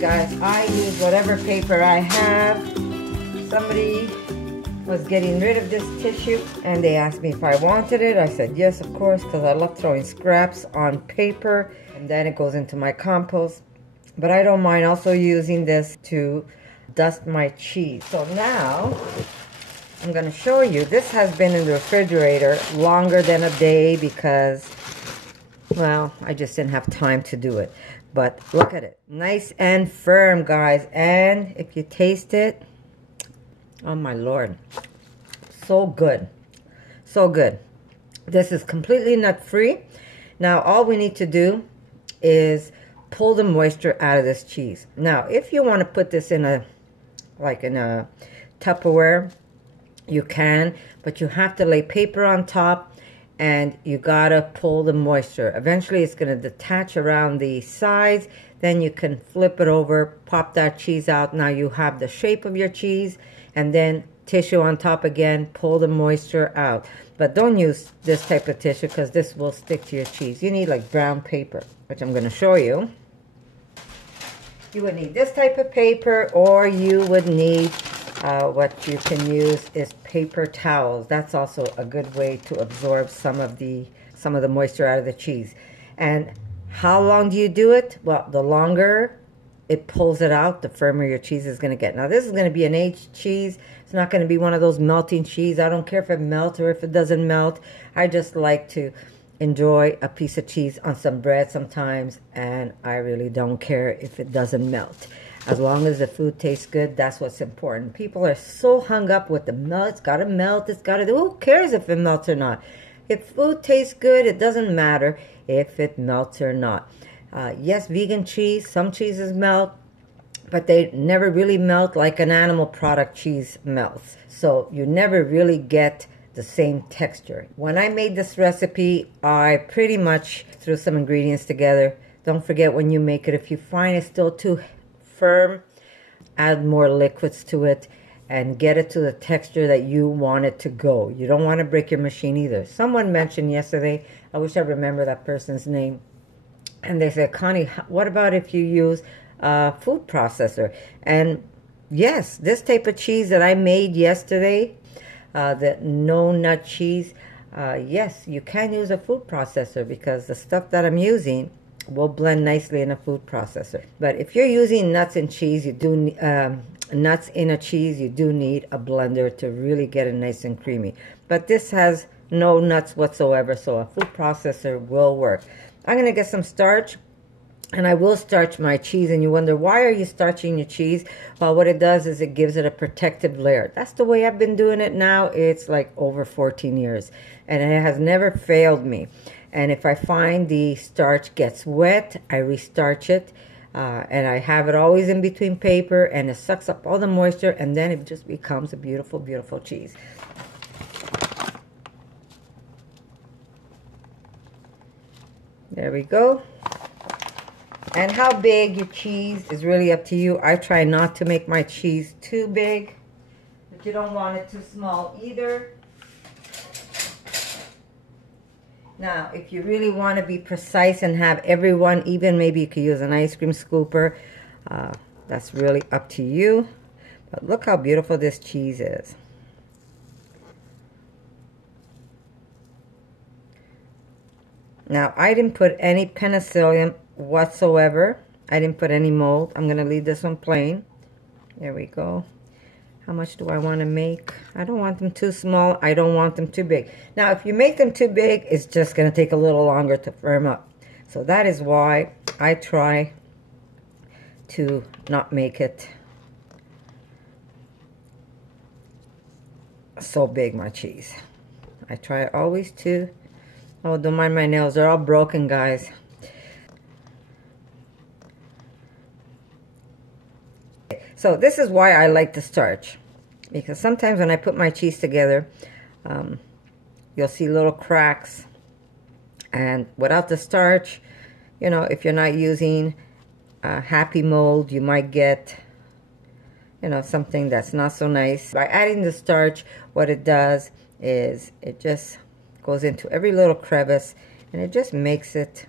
guys, I use whatever paper I have. Somebody was getting rid of this tissue and they asked me if I wanted it. I said yes, of course, because I love throwing scraps on paper and then it goes into my compost. But I don't mind also using this to dust my cheese. So now I'm going to show you. This has been in the refrigerator longer than a day because, well, I just didn't have time to do it. But look at it. Nice and firm, guys. And if you taste it, oh my Lord. So good. So good. This is completely nut-free. Now, all we need to do is pull the moisture out of this cheese. Now, if you want to put this in a, like in a Tupperware, you can, but you have to lay paper on top and you gotta pull the moisture. Eventually it's gonna detach around the sides, then you can flip it over, pop that cheese out. Now you have the shape of your cheese, and then tissue on top again, pull the moisture out. But don't use this type of tissue because this will stick to your cheese. You need like brown paper, which I'm gonna show you. You would need this type of paper, or you would need what you can use is paper towels. That's also a good way to absorb some of the moisture out of the cheese. And how long do you do it? Well, the longer it pulls it out, the firmer your cheese is going to get. Now, this is going to be an aged cheese. It's not going to be one of those melting cheese. I don't care if it melts or if it doesn't melt. I just like to enjoy a piece of cheese on some bread sometimes, and I really don't care if it doesn't melt. As long as the food tastes good, that's what's important. People are so hung up with the melt. It's got to melt. It's got to do. Who cares if it melts or not? If food tastes good, it doesn't matter if it melts or not. Yes, vegan cheese, some cheeses melt, but they never really melt like an animal product cheese melts. So you never really get the same texture. When I made this recipe, I pretty much threw some ingredients together. Don't forget, when you make it, if you find it's still too firm, add more liquids to it and get it to the texture that you want it to go. You don't want to break your machine either. Someone mentioned yesterday, I wish I remember that person's name, and they said, Connie, what about if you use a food processor? And yes, this type of cheese that I made yesterday, the no nut cheese, yes, you can use a food processor because the stuff that I'm using will blend nicely in a food processor. But if you're using nuts and cheese, you do nuts in a cheese, you do need a blender to really get it nice and creamy. But this has no nuts whatsoever, so a food processor will work. I'm gonna get some starch, and I will starch my cheese. And you wonder, why are you starching your cheese? Well, what it does is it gives it a protective layer. That's the way I've been doing it now. It's like over 14 years, and it has never failed me. And if I find the starch gets wet, I restarch it. And I have it always in between paper, and it sucks up all the moisture, and then it just becomes a beautiful, beautiful cheese. There we go. And how big your cheese is really up to you. I try not to make my cheese too big, but you don't want it too small either. Now, if you really want to be precise and have everyone even, maybe you could use an ice cream scooper. That's really up to you. But look how beautiful this cheese is. Now, I didn't put any penicillium whatsoever. I didn't put any mold. I'm going to leave this one plain. There we go. How much do I want to make? I don't want them too small. I don't want them too big. Now, if you make them too big, it's just going to take a little longer to firm up. So that is why I try to not make it so big, my cheese. I try always to... Oh, don't mind my nails. They're all broken, guys. So this is why I like the starch, because sometimes when I put my cheese together, you'll see little cracks, and without the starch, you know, if you're not using happy mold, you might get, you know, something that's not so nice. By adding the starch, what it does is it just goes into every little crevice, and it just makes it,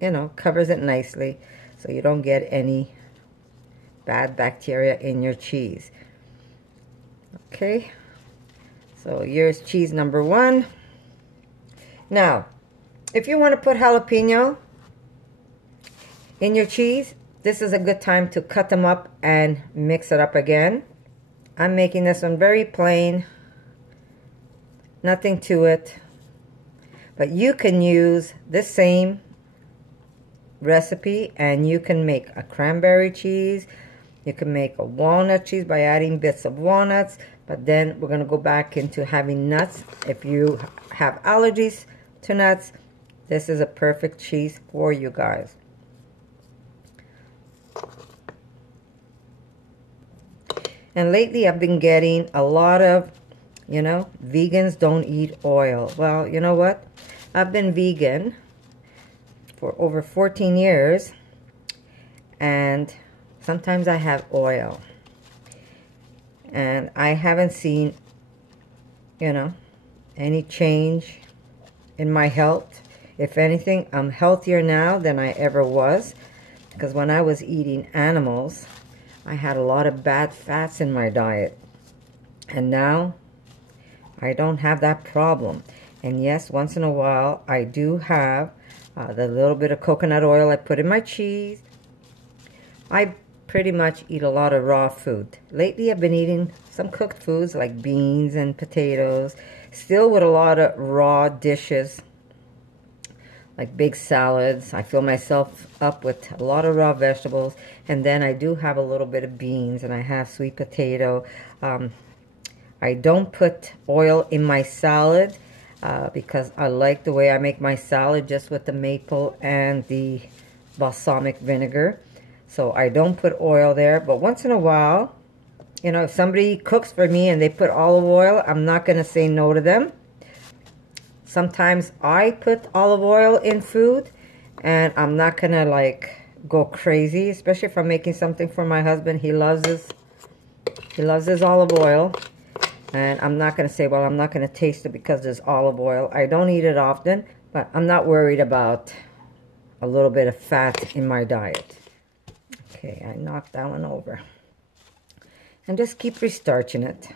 you know, covers it nicely, so you don't get any bad bacteria in your cheese. Okay, so here's cheese number 1. Now, if you want to put jalapeno in your cheese, this is a good time to cut them up and mix it up again. I'm making this one very plain, nothing to it, but you can use the same recipe and you can make a cranberry cheese. You can make a walnut cheese by adding bits of walnuts, but then we're going to go back into having nuts. If you have allergies to nuts, this is a perfect cheese for you guys. And lately I've been getting a lot of, you know, vegans don't eat oil. Well, you know what? I've been vegan for over 14 years, and sometimes I have oil. And I haven't seen, you know, any change in my health. If anything, I'm healthier now than I ever was, because when I was eating animals, I had a lot of bad fats in my diet. And now, I don't have that problem. And yes, once in a while, I do have the little bit of coconut oil I put in my cheese. I pretty much eat a lot of raw food. Lately, I've been eating some cooked foods like beans and potatoes. Still with a lot of raw dishes, like big salads. I fill myself up with a lot of raw vegetables. And then I do have a little bit of beans, and I have sweet potato. I don't put oil in my salad because I like the way I make my salad just with the maple and the balsamic vinegar. So I don't put oil there. But once in a while, you know, if somebody cooks for me and they put olive oil, I'm not going to say no to them. Sometimes I put olive oil in food, and I'm not going to like go crazy, especially if I'm making something for my husband. He loves his olive oil, and I'm not going to say, well, I'm not going to taste it because there's olive oil. I don't eat it often, but I'm not worried about a little bit of fat in my diet. Okay, I knocked that one over. And just keep restarching it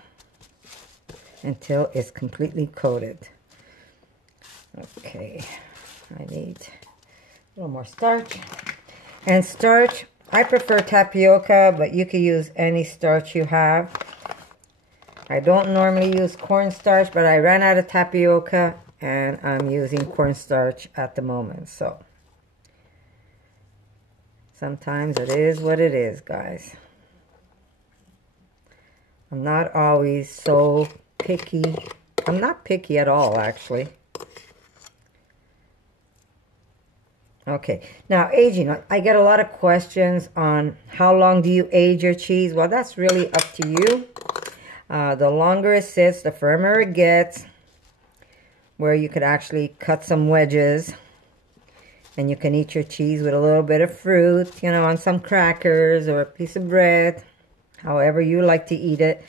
until it's completely coated. Okay, I need a little more starch. And starch, I prefer tapioca, but you can use any starch you have. I don't normally use cornstarch, but I ran out of tapioca, and I'm using cornstarch at the moment. So sometimes it is what it is, guys. I'm not always so picky. I'm not picky at all, actually. Okay, now aging. I get a lot of questions on how long do you age your cheese. Well, that's really up to you. The longer it sits, the firmer it gets, where you could actually cut some wedges and you can eat your cheese with a little bit of fruit, you know, on some crackers or a piece of bread, however you like to eat it.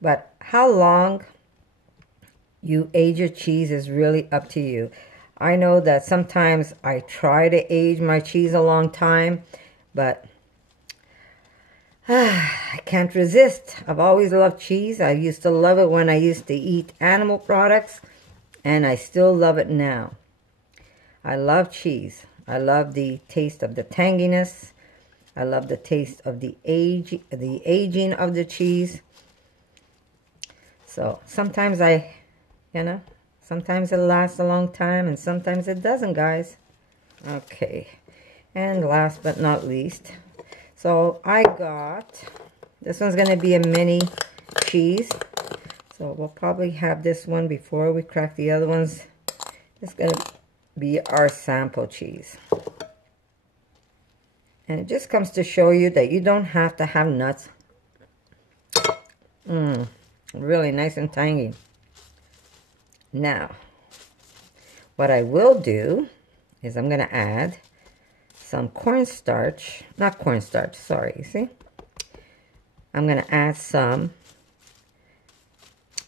But how long you age your cheese is really up to you. I know that sometimes I try to age my cheese a long time, but I can't resist. I've always loved cheese. I used to love it when I used to eat animal products, and I still love it now. I love cheese. I love the taste of the tanginess. I love the taste of the aging of the cheese. So sometimes sometimes it lasts a long time, and sometimes it doesn't, guys. Okay, and last but not least, so I got, this one's going to be a mini cheese. So we'll probably have this one before we crack the other ones. It's going to be our sample cheese. And it just comes to show you that you don't have to have nuts. Really nice and tangy. Now, what I will do is I'm going to add some cornstarch, not cornstarch, sorry, you see? I'm going to add some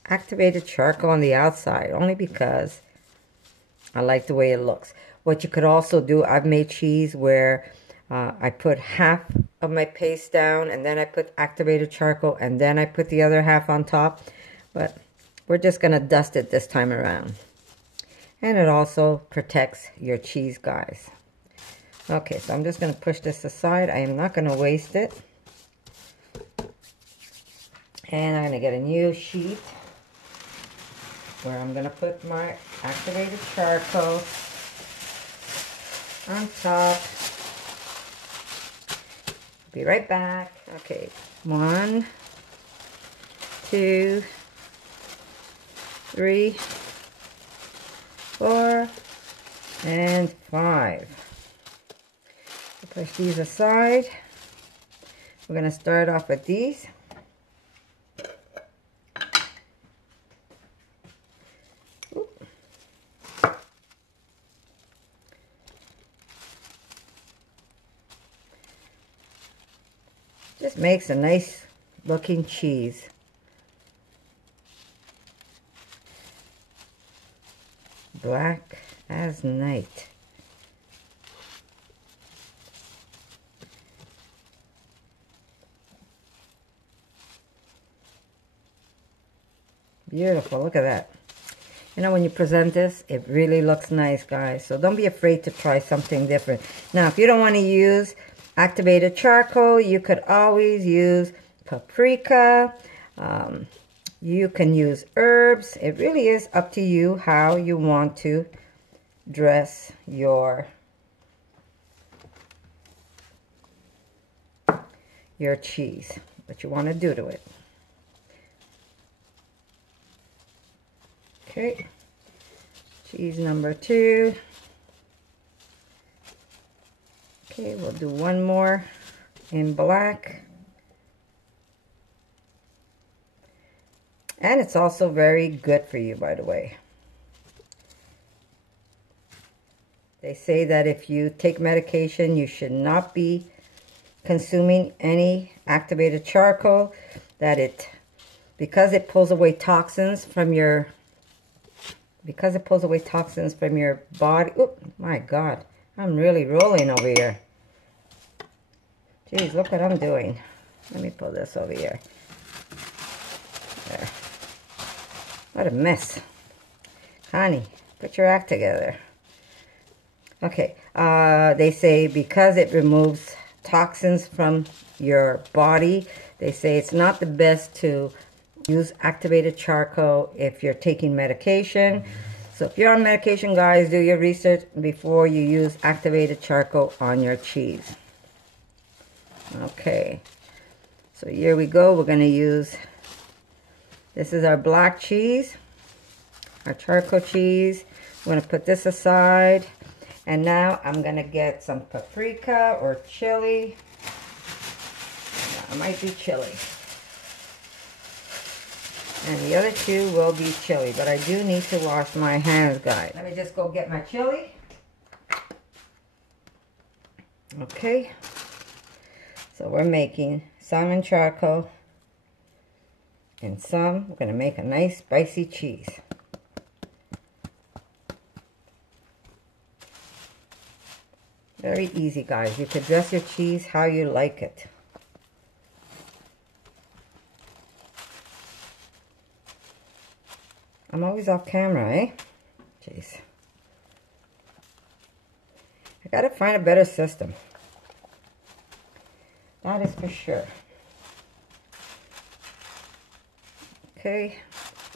activated charcoal on the outside, only because I like the way it looks. What you could also do, I've made cheese where I put half of my paste down, and then I put activated charcoal, and then I put the other half on top. But we're just going to dust it this time around. And it also protects your cheese, guys. Okay, so I'm just going to push this aside. I am not going to waste it. And I'm going to get a new sheet where I'm going to put my activated charcoal on top. Be right back. Okay, 1, 2, 3, 4, and 5. Push these aside. We're going to start off with these. Just makes a nice looking cheese. Black as night. Beautiful, look at that. You know, when you present this, it really looks nice, guys. So don't be afraid to try something different. Now, if you don't want to use activated charcoal, you could always use paprika. You can use herbs. It really is up to you how you want to dress your cheese, what you want to do to it. Okay, cheese number 2. Okay, we'll do one more in black. And it's also very good for you, by the way. They say that if you take medication, you should not be consuming any activated charcoal, that because it pulls away toxins from your body. Oh my God, I'm really rolling over here. Jeez, look what I'm doing. Let me pull this over here. There. What a mess. Connie, put your act together. Okay, they say because it removes toxins from your body, they say it's not the best to use activated charcoal if you're taking medication. So if you're on medication, guys, do your research before you use activated charcoal on your cheese. Okay, so here we go. We're going to use, this is our black cheese, our charcoal cheese. I'm going to put this aside. And now I'm going to get some paprika or chili. I might do chili. And the other 2 will be chili. But I do need to wash my hands, guys. Let me just go get my chili. Okay. So we're making some in charcoal. And some, we're going to make a nice spicy cheese. Very easy, guys. You can dress your cheese how you like it. I'm always off camera, eh? Jeez. I gotta find a better system. That is for sure. Okay.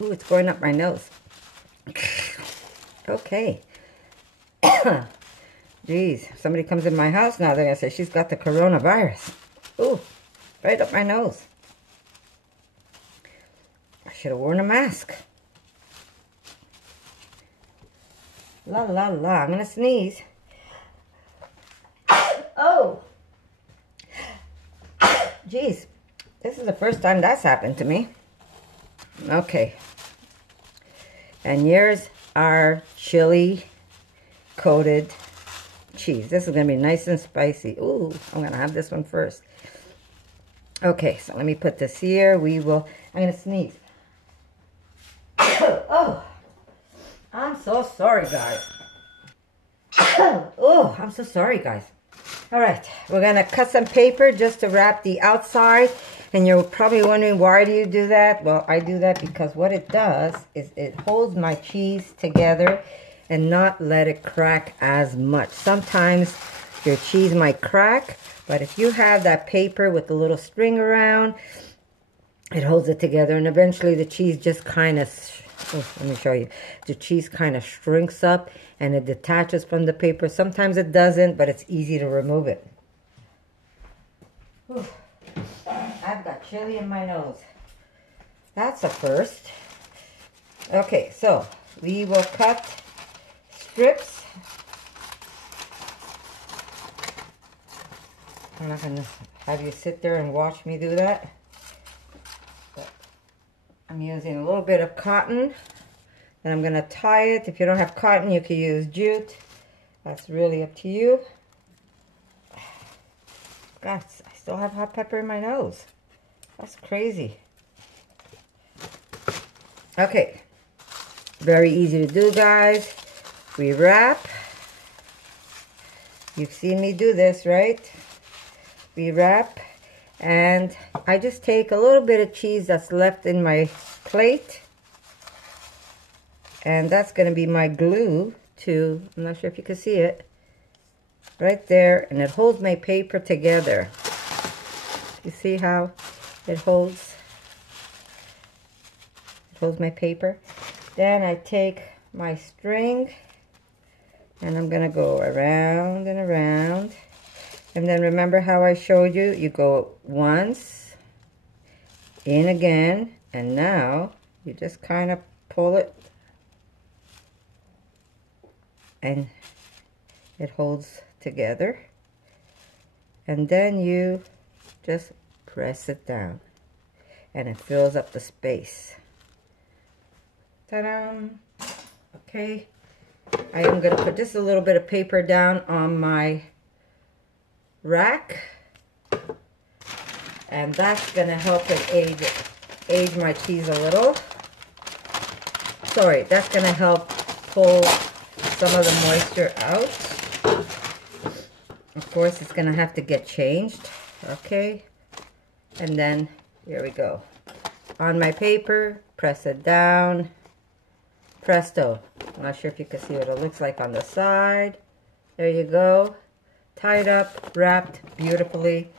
Ooh, it's going up my nose. Okay. Jeez, if somebody comes in my house now, they're going to say, she's got the coronavirus. Ooh, right up my nose. I should have worn a mask. La, la, la. I'm going to sneeze. Oh. Jeez, this is the first time that's happened to me. Okay. And here's our chili-coated cheese. This is going to be nice and spicy. Ooh, I'm going to have this one first. Okay, so let me put this here. I'm going to sneeze. Oh, I'm so sorry, guys. Oh, I'm so sorry, guys. All right, we're gonna cut some paper just to wrap the outside. And you're probably wondering, why do you do that? Well, I do that because what it does is it holds my cheese together and not let it crack as much. Sometimes your cheese might crack, but if you have that paper with the little string around, it holds it together, and eventually the cheese just kind of, let me show you, the cheese kind of shrinks up and it detaches from the paper. Sometimes it doesn't, but it's easy to remove it. Whew. I've got chili in my nose. That's a first. Okay, so we will cut strips. I'm not going to have you sit there and watch me do that. But I'm using a little bit of cotton. Then I'm going to tie it. If you don't have cotton, you can use jute. That's really up to you. God, I still have hot pepper in my nose. That's crazy. Okay. Very easy to do, guys. We wrap. You've seen me do this, right? We wrap, and I just take a little bit of cheese that's left in my plate, and that's going to be my glue to, I'm not sure if you can see it, right there, and it holds my paper together. You see how it holds my paper? Then I take my string, and I'm going to go around and around. And then remember how I showed you? You go once, in again, and now you just kind of pull it, and it holds together. And then you just press it down, and it fills up the space. Ta-da! Okay, I am going to put just a little bit of paper down on my rack, and that's going to help it age my cheese a little. Sorry, that's going to help pull some of the moisture out. Of course, it's going to have to get changed. Okay, and then here we go. On my paper, press it down. Presto. I'm not sure if you can see what it looks like on the side. There you go. Tied up, wrapped beautifully.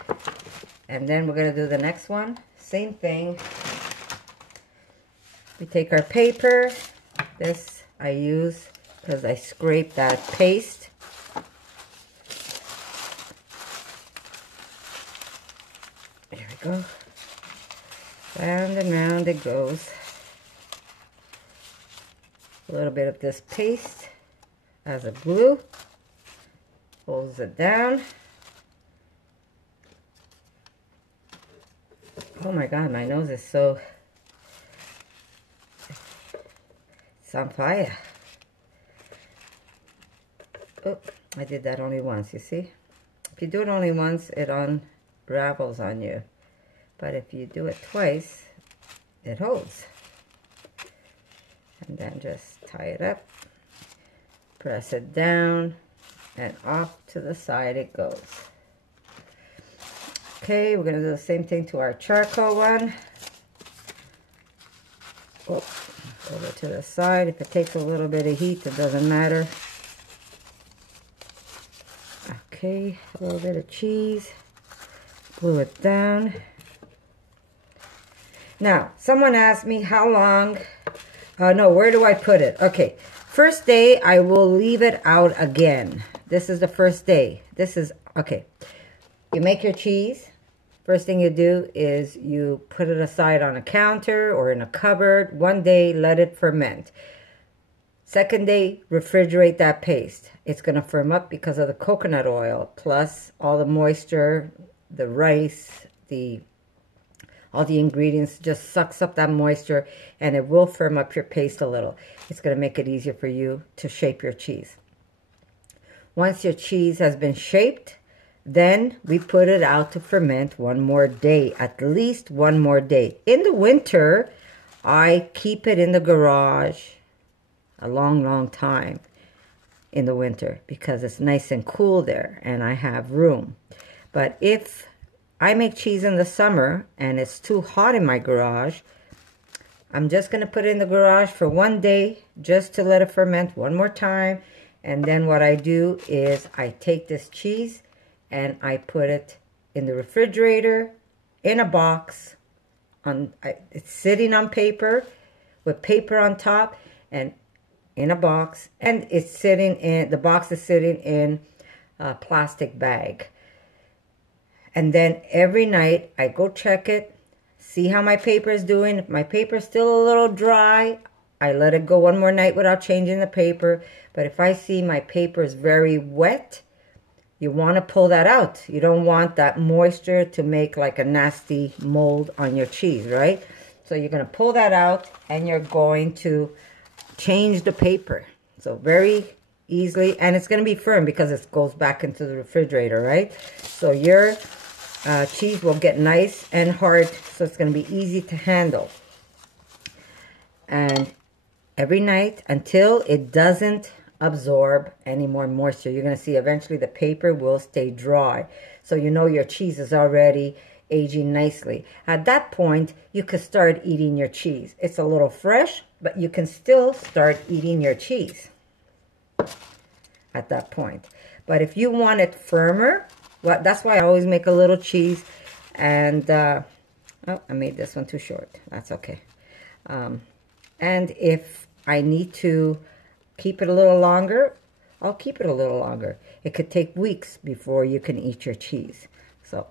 And then we're going to do the next one. Same thing. We take our paper. This I use because I scrape that paste. There we go. Round and round it goes. A little bit of this paste as a glue. Holds it down. Oh my God, my nose is so, it's on fire. Oh, I did that only once, you see? If you do it only once, it unravels on you. But if you do it twice, it holds. And then just tie it up, press it down, and off to the side it goes. Okay, we're going to do the same thing to our charcoal one. Oh, over to the side. If it takes a little bit of heat, it doesn't matter. Okay, a little bit of cheese. Glue it down. Now, someone asked me how long, no, where do I put it? Okay, first day I will leave it out again. This is the first day. This is, okay. You make your cheese. First thing you do is you put it aside on a counter or in a cupboard. One day, let it ferment. Second day, refrigerate that paste. It's going to firm up because of the coconut oil, plus all the moisture, the rice, all the ingredients just sucks up that moisture, and it will firm up your paste a little. It's going to make it easier for you to shape your cheese. Once your cheese has been shaped, then we put it out to ferment one more day, at least one more day. In the winter, I keep it in the garage a long, long time. in the winter because it's nice and cool there and I have room. But if I make cheese in the summer and it's too hot in my garage, I'm just going to put it in the garage for 1 day just to let it ferment one more time. And then what I do is I take this cheese and I put it in the refrigerator in a box. It's sitting on paper with paper on top and in a box. And it's sitting in, the box is sitting in a plastic bag. And then every night I go check it, see how my paper is doing. If my paper is still a little dry, I let it go one more night without changing the paper. But if I see my paper is very wet, you want to pull that out. You don't want that moisture to make like a nasty mold on your cheese, right? So you're going to pull that out and you're going to change the paper. So very easily, and it's going to be firm because it goes back into the refrigerator, right? So your cheese will get nice and hard, so it's going to be easy to handle. And every night until it doesn't absorb any more moisture, you're going to see eventually the paper will stay dry. So you know your cheese is already aging nicely. At that point, you could start eating your cheese. It's a little fresh, but you can still start eating your cheese at that point. But if you want it firmer, well, that's why I always make a little cheese. And, oh, I made this one too short. That's okay. And if I need to keep it a little longer, I'll keep it a little longer. It could take weeks before you can eat your cheese. So,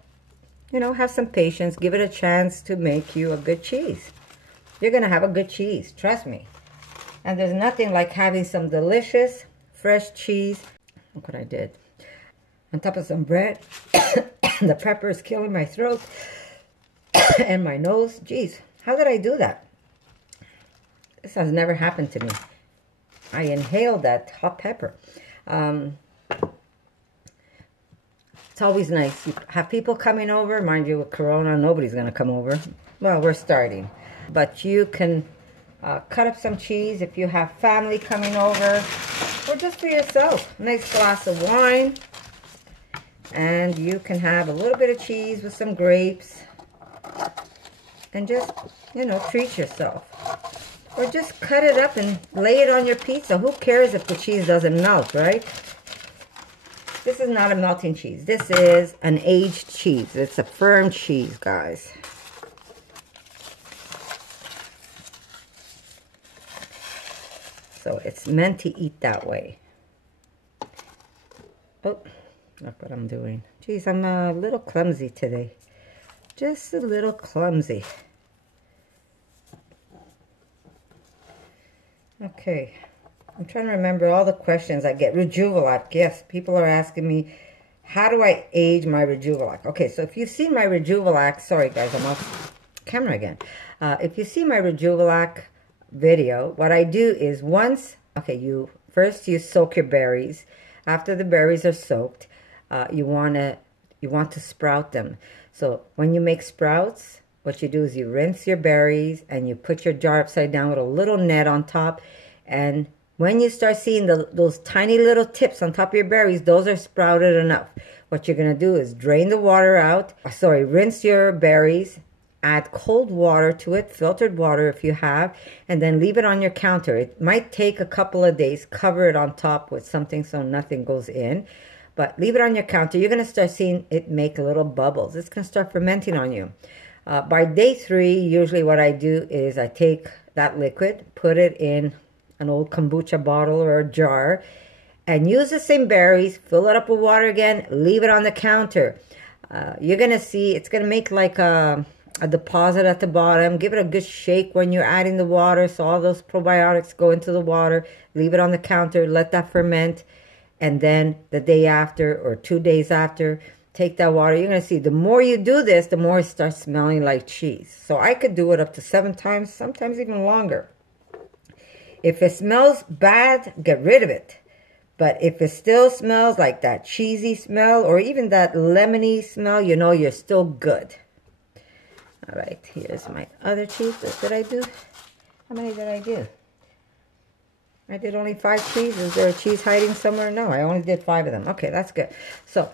you know, have some patience. Give it a chance to make you a good cheese. You're going to have a good cheese. Trust me. And there's nothing like having some delicious, fresh cheese. Look what I did. On top of some bread. The pepper is killing my throat and my nose. Jeez, how did I do that? This has never happened to me. I inhaled that hot pepper. It's always nice. You have people coming over. Mind you, with Corona, nobody's going to come over. Well, we're starting. But you can cut up some cheese if you have family coming over. Or just for yourself. Nice glass of wine. And you can have a little bit of cheese with some grapes. And just, you know, treat yourself. Or just cut it up and lay it on your pizza. Who cares if the cheese doesn't melt, right? This is not a melting cheese. This is an aged cheese. It's a firm cheese, guys. So it's meant to eat that way. Oh, look what I'm doing. Geez, I'm a little clumsy today. Just a little clumsy. Okay, I'm trying to remember all the questions I get. Rejuveloc, yes, people are asking me, how do I age my Rejuveloc? Okay, so if you've seen my Rejuveloc, sorry guys, I'm off camera again. If you see my Rejuveloc video, what I do is once, okay, you soak your berries. After the berries are soaked, you want to sprout them. So when you make sprouts, what you do is you rinse your berries and you put your jar upside down with a little net on top. And when you start seeing those tiny little tips on top of your berries, those are sprouted enough. What you're going to do is drain the water out. Sorry, rinse your berries. Add cold water to it, filtered water if you have, and then leave it on your counter. It might take a couple of days. Cover it on top with something so nothing goes in. But leave it on your counter. You're going to start seeing it make little bubbles. It's going to start fermenting on you. By day 3, usually what I do is I take that liquid, put it in an old kombucha bottle or a jar, and use the same berries, fill it up with water again, leave it on the counter. You're going to see it's going to make like a deposit at the bottom. Give it a good shake when you're adding the water so all those probiotics go into the water. Leave it on the counter, let that ferment, and then the day after or 2 days after, take that water. You're going to see the more you do this, the more it starts smelling like cheese. So I could do it up to 7 times, sometimes even longer. If it smells bad, get rid of it. But if it still smells like that cheesy smell or even that lemony smell, you know you're still good. All right, here's my other cheese. What did I do? How many did I do? I did only 5 cheeses. Is there a cheese hiding somewhere? No, I only did 5 of them. Okay, that's good. So,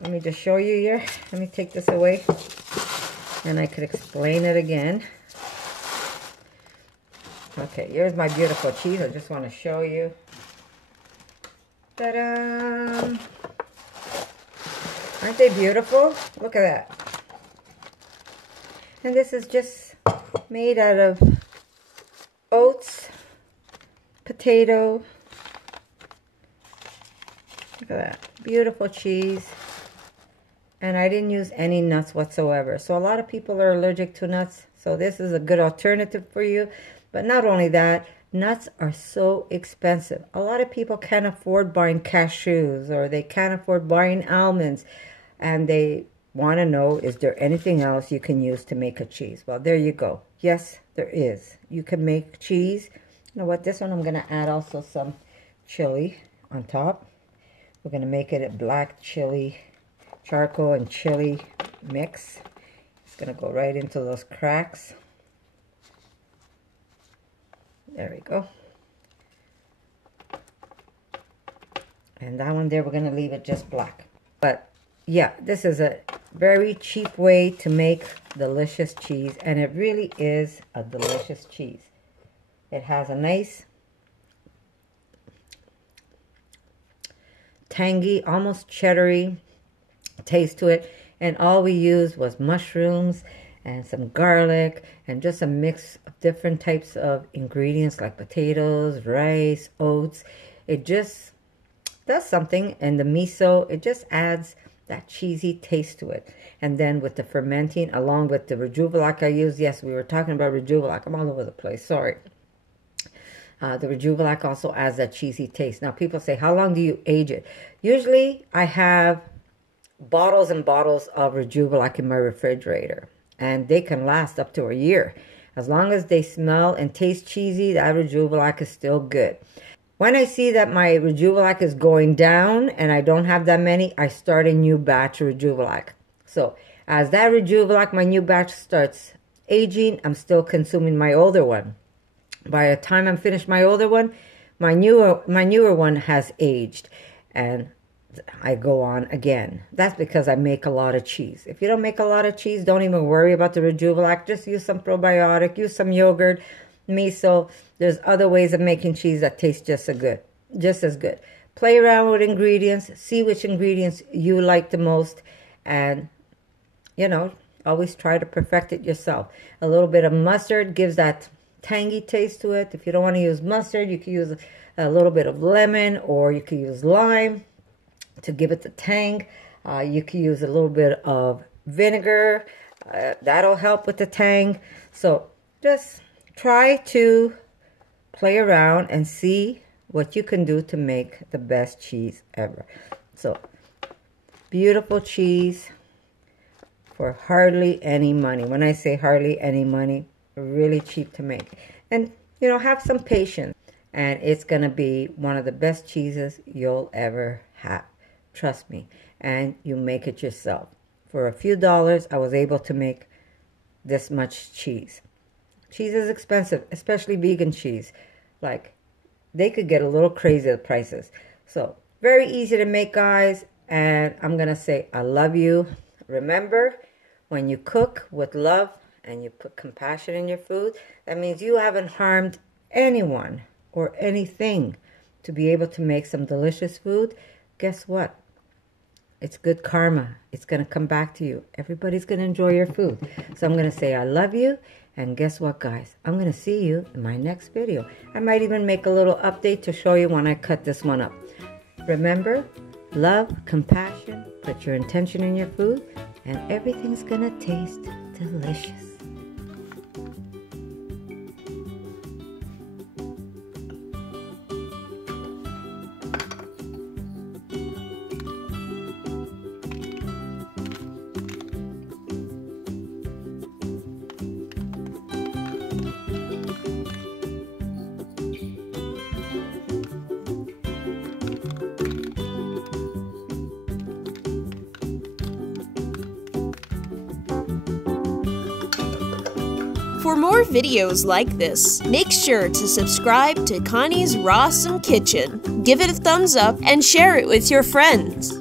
let me just show you here. Let me take this away. And I could explain it again. Okay, here's my beautiful cheese. I just want to show you. Ta-da! Aren't they beautiful? Look at that. And this is just made out of oats, potato. Look at that. Beautiful cheese. And I didn't use any nuts whatsoever. So a lot of people are allergic to nuts. So this is a good alternative for you. But not only that, nuts are so expensive. A lot of people can't afford buying cashews, or they can't afford buying almonds. And they want to know, is there anything else you can use to make a cheese? Well, there you go. Yes, there is. You can make cheese. You know what? This one I'm going to add also some chili on top. We're going to make it a black chili, charcoal and chili mix. It's going to go right into those cracks. There we go. And that one there, we're going to leave it just black. But yeah, this is a very cheap way to make delicious cheese. And it really is a delicious cheese. It has a nice, tangy, almost cheddary taste to it. And all we used was mushrooms and some garlic and just a mix of different types of ingredients like potatoes, rice, oats. It just does something. And the miso, it just adds that cheesy taste to it. And then with the fermenting, along with the Rejuveloc I use. Yes, we were talking about Rejuveloc. I'm all over the place. Sorry. The Rejuveloc also adds that cheesy taste. Now, people say, how long do you age it? Usually, I have bottles and bottles of Rejuveloc in my refrigerator. And they can last up to a year. As long as they smell and taste cheesy, that Rejuveloc is still good. When I see that my Rejuveloc is going down and I don't have that many, I start a new batch of Rejuveloc. So, as that Rejuveloc, my new batch starts aging, I'm still consuming my older one. By the time I'm finished my older one, my newer one has aged. And I go on again. That's because I make a lot of cheese. If you don't make a lot of cheese, don't even worry about the Rejuveloc. Just use some probiotic, use some yogurt, miso. There's other ways of making cheese that taste just as good. Play around with ingredients, see which ingredients you like the most, and you know, always try to perfect it yourself. A little bit of mustard gives that tangy taste to it. If you don't want to use mustard, you can use a little bit of lemon, or you can use lime to give it the tang. You can use a little bit of vinegar. That'll help with the tang. So just try to play around and see what you can do to make the best cheese ever. So beautiful cheese for hardly any money. When I say hardly any money, really cheap to make. And you know, have some patience, and it's gonna be one of the best cheeses you'll ever have. Trust me. And you make it yourself. For a few dollars, I was able to make this much cheese. Cheese is expensive, especially vegan cheese. Like, they could get a little crazy at the prices. So, very easy to make, guys. And I'm going to say, I love you. Remember, when you cook with love and you put compassion in your food, that means you haven't harmed anyone or anything to be able to make some delicious food. Guess what? It's good karma. It's going to come back to you. Everybody's going to enjoy your food. So I'm going to say I love you. And guess what, guys? I'm going to see you in my next video. I might even make a little update to show you when I cut this one up. Remember, love, compassion, put your intention in your food, and everything's going to taste delicious. For more videos like this, make sure to subscribe to Connie's RAWsome Kitchen, give it a thumbs up, and share it with your friends.